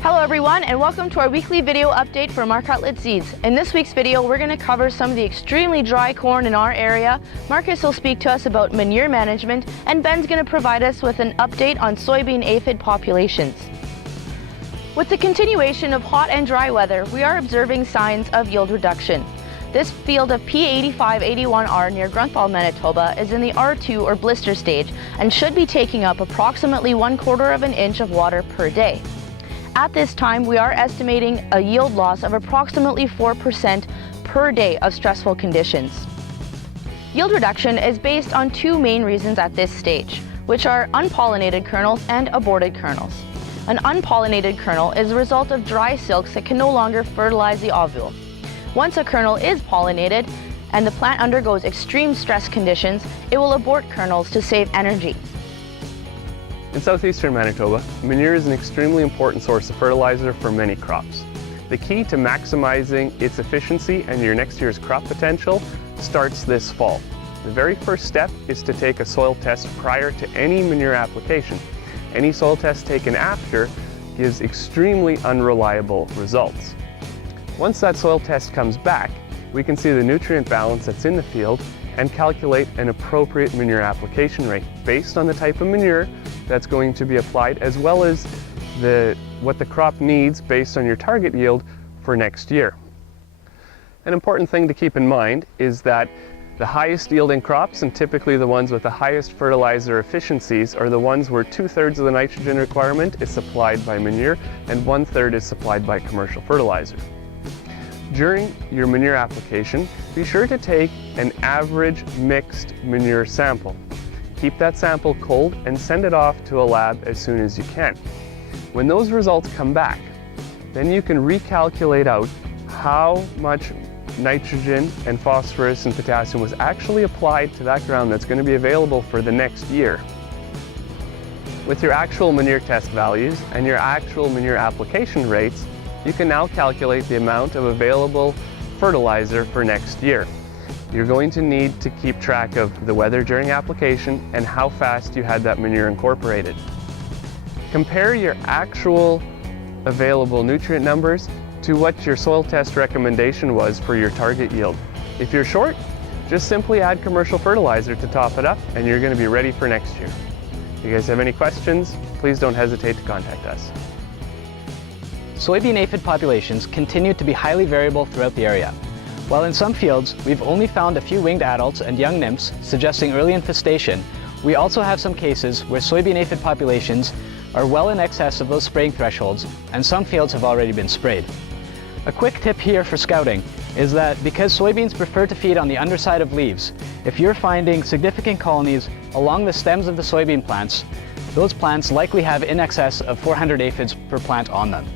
Hello everyone, and welcome to our weekly video update for Marc Hutlet Seeds. In this week's video, we're going to cover some of the extremely dry corn in our area. Marcus will speak to us about manure management, and Ben's going to provide us with an update on soybean aphid populations. With the continuation of hot and dry weather, we are observing signs of yield reduction. This field of P8581R near Grunthal, Manitoba is in the R2 or blister stage and should be taking up approximately 1/4 of an inch of water per day. At this time, we are estimating a yield loss of approximately 4% per day of stressful conditions. Yield reduction is based on two main reasons at this stage, which are unpollinated kernels and aborted kernels. An unpollinated kernel is a result of dry silks that can no longer fertilize the ovule. Once a kernel is pollinated and the plant undergoes extreme stress conditions, it will abort kernels to save energy. In southeastern Manitoba, manure is an extremely important source of fertilizer for many crops. The key to maximizing its efficiency and your next year's crop potential starts this fall. The very first step is to take a soil test prior to any manure application. Any soil test taken after gives extremely unreliable results. Once that soil test comes back, we can see the nutrient balance that's in the field and calculate an appropriate manure application rate based on the type of manure that's going to be applied, as well as what the crop needs based on your target yield for next year. An important thing to keep in mind is that the highest yielding crops, and typically the ones with the highest fertilizer efficiencies, are the ones where 2/3 of the nitrogen requirement is supplied by manure and 1/3 is supplied by commercial fertilizer. During your manure application, be sure to take an average mixed manure sample. Keep that sample cold and send it off to a lab as soon as you can. When those results come back, then you can recalculate out how much nitrogen and phosphorus and potassium was actually applied to that ground that's going to be available for the next year. With your actual manure test values and your actual manure application rates, you can now calculate the amount of available fertilizer for next year. You're going to need to keep track of the weather during application and how fast you had that manure incorporated. Compare your actual available nutrient numbers to what your soil test recommendation was for your target yield. If you're short, just simply add commercial fertilizer to top it up and you're going to be ready for next year. If you guys have any questions, please don't hesitate to contact us. Soybean aphid populations continue to be highly variable throughout the area. While in some fields we've only found a few winged adults and young nymphs suggesting early infestation, we also have some cases where soybean aphid populations are well in excess of those spraying thresholds, and some fields have already been sprayed. A quick tip here for scouting is that because soybeans prefer to feed on the underside of leaves, if you're finding significant colonies along the stems of the soybean plants, those plants likely have in excess of 400 aphids per plant on them.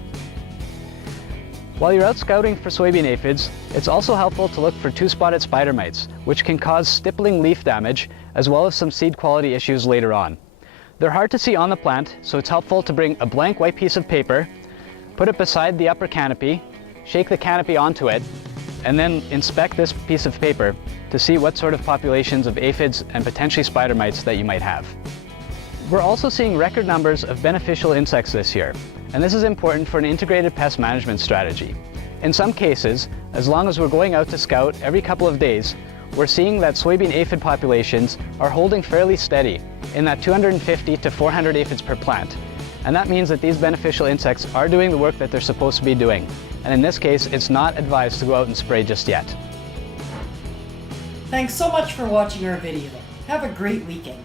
While you're out scouting for soybean aphids, it's also helpful to look for two-spotted spider mites, which can cause stippling leaf damage as well as some seed quality issues later on. They're hard to see on the plant, so it's helpful to bring a blank white piece of paper, put it beside the upper canopy, shake the canopy onto it, and then inspect this piece of paper to see what sort of populations of aphids and potentially spider mites that you might have. We're also seeing record numbers of beneficial insects this year, and this is important for an integrated pest management strategy. In some cases, as long as we're going out to scout every couple of days, we're seeing that soybean aphid populations are holding fairly steady in that 250 to 400 aphids per plant. And that means that these beneficial insects are doing the work that they're supposed to be doing. And in this case, it's not advised to go out and spray just yet. Thanks so much for watching our video. Have a great weekend.